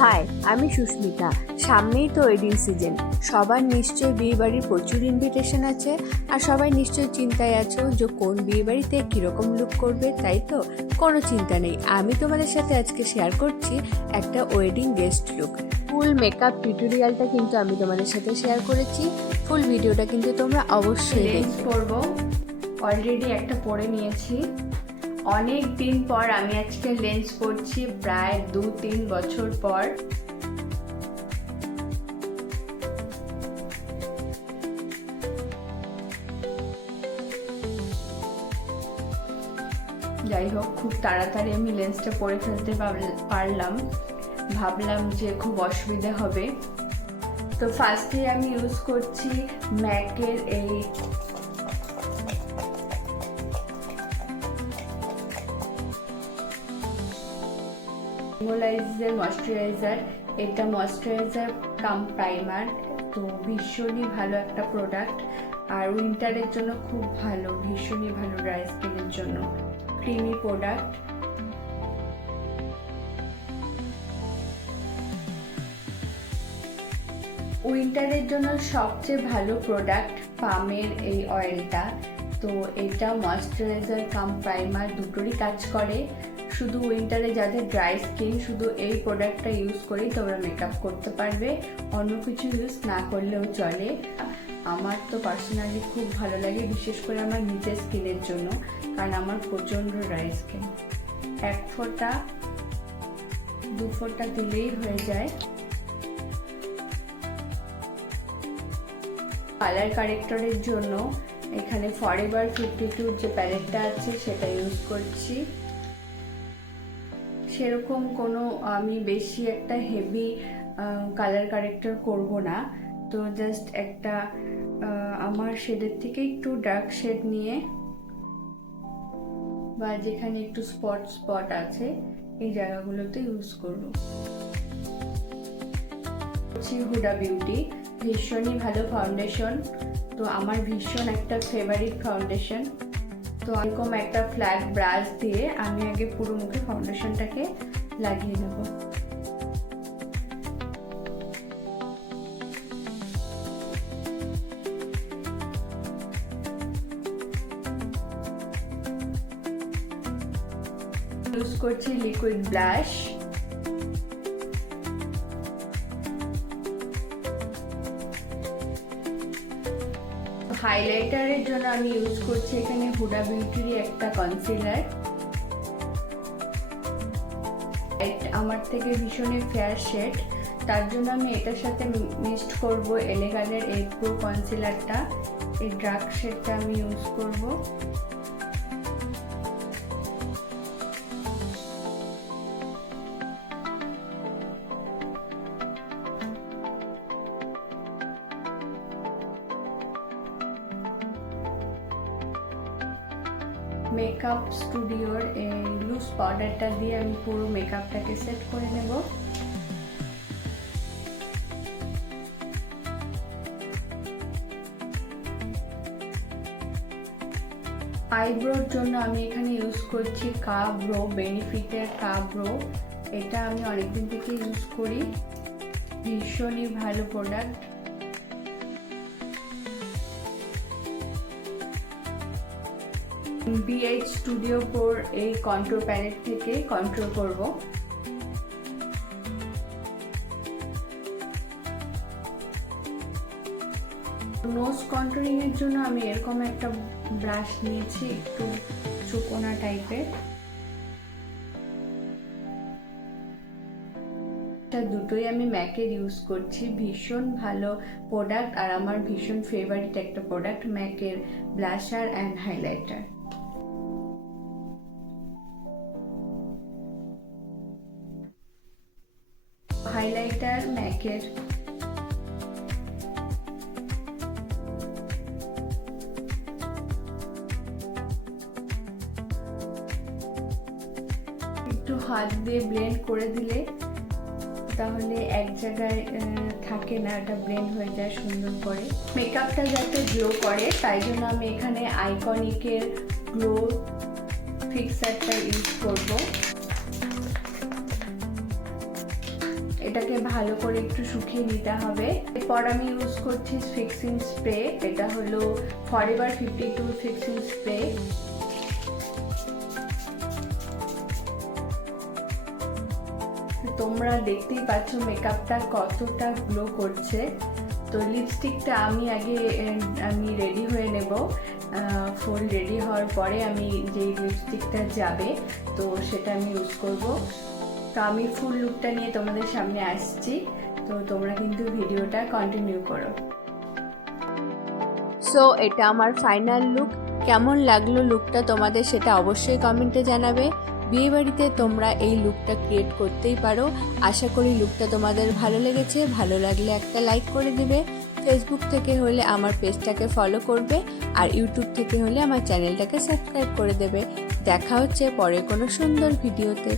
High, আমি সুস্মিতা। সামনেই তো ওয়েডিং সিজন। সবার নিশ্চয়ই বিয়ে বাড়ির প্রচুর ইনভিটেশন আছে, আর সবাই নিশ্চয়ই চিন্তায় আছো যে কোন বিয়ে বাড়িতে কীরকম লুক করবে, তাই তো? কোনো চিন্তা নেই, আমি তোমাদের সাথে আজকে শেয়ার করছি একটা wedding guest look. Full makeup টিউটোরিয়ালটা কিন্তু আমি তোমাদের সাথে শেয়ার করেছি। ফুল ভিডিওটা কিন্তু তোমরা অবশ্যই লেন্স পরবো। অলরেডি একটা পরে নিয়েছি। অনেক দিন পর আমি আজকে লেন্স পরছি, প্রায় 2-3 বছর পর। যাই হোক, খুব তাড়াতাড়ি আমি লেন্সটা পরে ফেলতে পারলাম। ভাবলাম যে খুব অসুবিধা হবে, তো ফার্স্টে আমি ইউজ করছি ম্যাকের এই ময়শ্চারাইজার। এটা ময়শ্চারাইজার কাম প্রাইমার, তো ভীষণই ভালো একটা প্রোডাক্ট, আর উইন্টারের জন্য খুব ভালো, ভীষণই ভালো ড্রাই স্কিনের জন্য। Creamy product. উইন্টারের জন্য সবচেয়ে ভালো প্রোডাক্ট পামের এই অয়েলটা। তো এটা ময়শ্চারাইজার কাম প্রাইমার দুটোরই কাজ করে। শুধু উইন্টারে যাদের ড্রাই স্কিন, শুধু এই প্রোডাক্টটা ইউজ করেই তোমরা মেকআপ করতে পারবে, অন্য কিছু ইউজ না করলেও চলে। আমার তো পার্সোনালি খুব ভালো লাগে, বিশেষ করে আমার নিজের স্কিনের জন্য, কারণ আমার প্রচণ্ড ড্রাই স্কিন। 1 ফোঁটা 2 ফোঁটা দিলেই হয়ে যায়। কালার কারেক্টরের জন্য এখানে ফরএভার 52 যে প্যালেটটা আছে সেটা ইউজ করছি। সেরকম কোনো আমি বেশি একটা হেভি কালার কারেক্টর করব না, তো জাস্ট একটা আমার শেডের থেকে একটু ডার্ক শেড নিয়ে, বা যেখানে একটু স্পট আছে এই জায়গাগুলোতে ইউজ করব। হুডা বিউটি ভীষণই ভালো ফাউন্ডেশন, তো আমার ভীষণ একটা ফেভারিট ফাউন্ডেশন। তো এরকম একটা ফ্ল্যাট ব্রাশ দিয়ে আমি আগে পুরো মুখে ফাউন্ডেশনটাকে লাগিয়ে নেব। ইউজ করছি লিকুইড ব্লাশ। হাইলাইটারের জন্য আমি ইউজ করছি এখানে হুডা বিউটির একটা কনসিলার। আমার থেকে ভীষণই ফেয়ার শেড, তার জন্য আমি এটার সাথে মিক্সড করব এলেগানের এই প্রো কনসিলারটা। এই ডার্ক শেডটা আমি ইউজ করব। মেকআপ স্টুডিওর এই লুজ পাউডারটা দিয়ে আমি পুরো মেকআপটাকে সেট করে নেব। আইব্রোর জন্য আমি এখানে ইউজ করছি কাব্রো, বেনিফিটের কাব্রো। এটা আমি অনেকদিন থেকে ইউজ করি, ভীষণই ভালো প্রোডাক্ট। BH স্টুডিও পোর এই কন্ট্রোল প্যালেট থেকে কন্ট্রোল করব। নোজ কন্ট্রোলিং এর জন্য আমি এরকম একটা ব্রাশ নিয়েছি, একটু চুকোনা টাইপের। দুটোই আমি ম্যাকের ইউজ করছি, ভীষণ ভালো প্রোডাক্ট, আর আমার ভীষণ ফেভারিট একটা প্রোডাক্ট ম্যাকের ব্লাশার অ্যান্ড হাইলাইটার। হাইলাইটার ম্যাকের। একটু হাত দিয়ে ব্লেন্ড করে দিলে তাহলে এক জায়গায় থাকে না, এটা ব্লেন্ড হয়ে যায় সুন্দর করে। মেকআপটা যাতে গ্লো করে তাই জন্য আমি এখানে আইকনিকের গ্লো ফিক্সারটা ইউজ করব। এটাকে ভালো করে একটু শুকিয়ে নিতে হবে। এরপর আমি ইউজ করছি ফিক্সিং স্প্রে। এটা হলো ফরএভার 52 ফিক্সিং স্প্রে। তোমরা দেখতেই পাচ্ছ মেকআপটা কতটা গ্লো করছে। তো লিপস্টিকটা আমি রেডি হয়ে নেব। ফুল রেডি হওয়ার পরে আমি যেই লিপস্টিকটা যাবে তো সেটা আমি ইউজ করব। তো আমি ফুল লুকটা নিয়ে তোমাদের সামনে আসছি, তো তোমরা কিন্তু ভিডিওটা কন্টিনিউ করো। সো এটা আমার ফাইনাল লুক। কেমন লাগলো লুকটা তোমাদের সেটা অবশ্যই কমেন্টে জানাবে। বিয়েবাড়িতে তোমরা এই লুকটা ক্রিয়েট করতেই পারো। আশা করি লুকটা তোমাদের ভালো লেগেছে। ভালো লাগলে একটা লাইক করে দেবে। ফেসবুক থেকে হলে আমার পেজটাকে ফলো করবে, আর ইউটিউব থেকে হলে আমার চ্যানেলটাকে সাবস্ক্রাইব করে দেবে। দেখা হচ্ছে পরে কোনো সুন্দর ভিডিওতে।